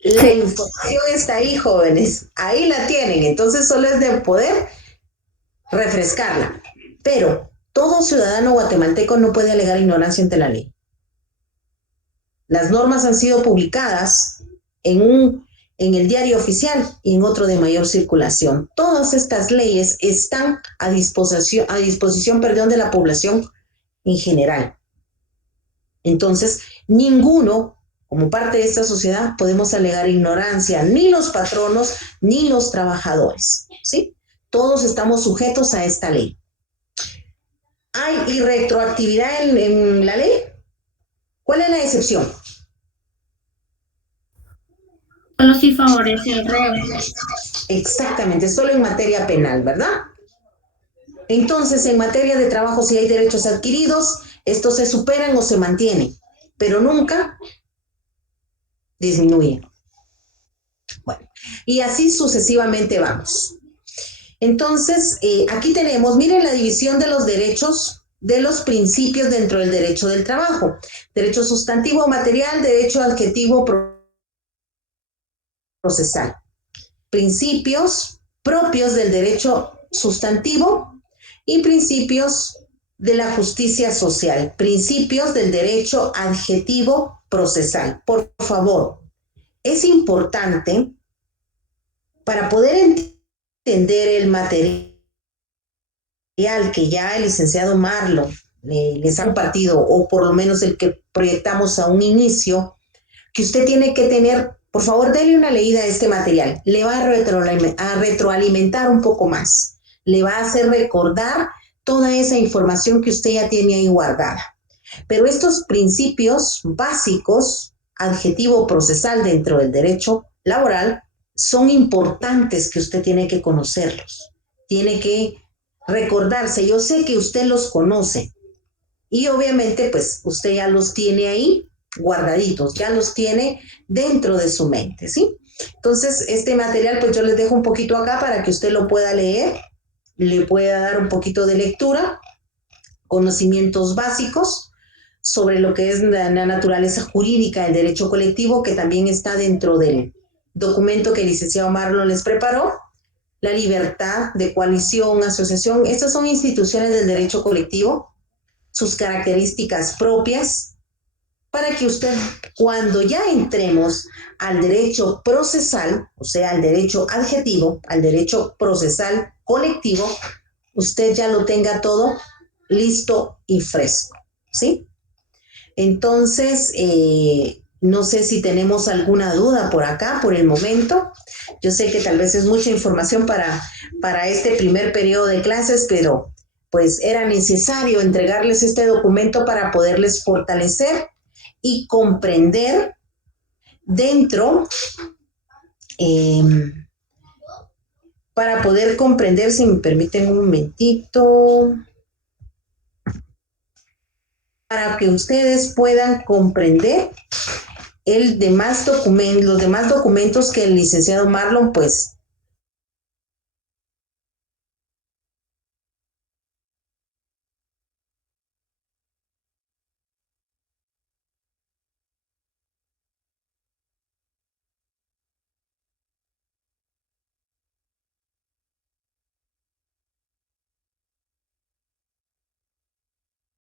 La información está ahí, jóvenes, ahí la tienen, entonces solo es de poder refrescarla, pero todo ciudadano guatemalteco no puede alegar ignorancia ante la ley. Las normas han sido publicadas en el diario oficial y en otro de mayor circulación. Todas estas leyes están a disposición de la población en general. Entonces, ninguno, como parte de esta sociedad, podemos alegar ignorancia, ni los patronos, ni los trabajadores, ¿sí? Todos estamos sujetos a esta ley. ¿Hay irretroactividad en la ley? ¿Cuál es la excepción? Solo si favorece el reo. Exactamente, solo en materia penal, ¿verdad? Entonces, en materia de trabajo, si hay derechos adquiridos, estos se superan o se mantienen, pero nunca disminuyen. Bueno, y así sucesivamente vamos. Entonces, aquí tenemos, miren la división de los derechos, de los principios dentro del derecho del trabajo. Derecho sustantivo material, derecho adjetivo procesal. Principios propios del derecho sustantivo y principios de la justicia social. Principios del derecho adjetivo procesal. Por favor, es importante para poder entender el material que ya el licenciado Marlon les ha compartido, o por lo menos el que proyectamos a un inicio, que usted tiene que tener, por favor, déle una leída a este material. Le va a retroalimentar un poco más. Le va a hacer recordar toda esa información que usted ya tiene ahí guardada. Pero estos principios básicos, adjetivo procesal dentro del derecho laboral, son importantes que usted tiene que conocerlos. Tiene que recordarse. Yo sé que usted los conoce y obviamente pues usted ya los tiene ahí guardaditos, ya los tiene dentro de su mente, ¿sí? Entonces, este material pues yo les dejo un poquito acá para que usted lo pueda leer, le pueda dar un poquito de lectura, conocimientos básicos sobre lo que es la naturaleza jurídica del derecho colectivo, que también está dentro del documento que el licenciado Marlon les preparó. La libertad de coalición, asociación, estas son instituciones del derecho colectivo, sus características propias, para que usted, cuando ya entremos al derecho procesal, o sea, al derecho adjetivo, al derecho procesal colectivo, usted ya lo tenga todo listo y fresco, ¿sí? Entonces, no sé si tenemos alguna duda por acá, por el momento. Yo sé que tal vez es mucha información para este primer periodo de clases, pero pues era necesario entregarles este documento para poderles fortalecer y comprender dentro, para poder comprender, si me permiten un momentito, para que ustedes puedan comprender los demás documentos que el licenciado Marlon pues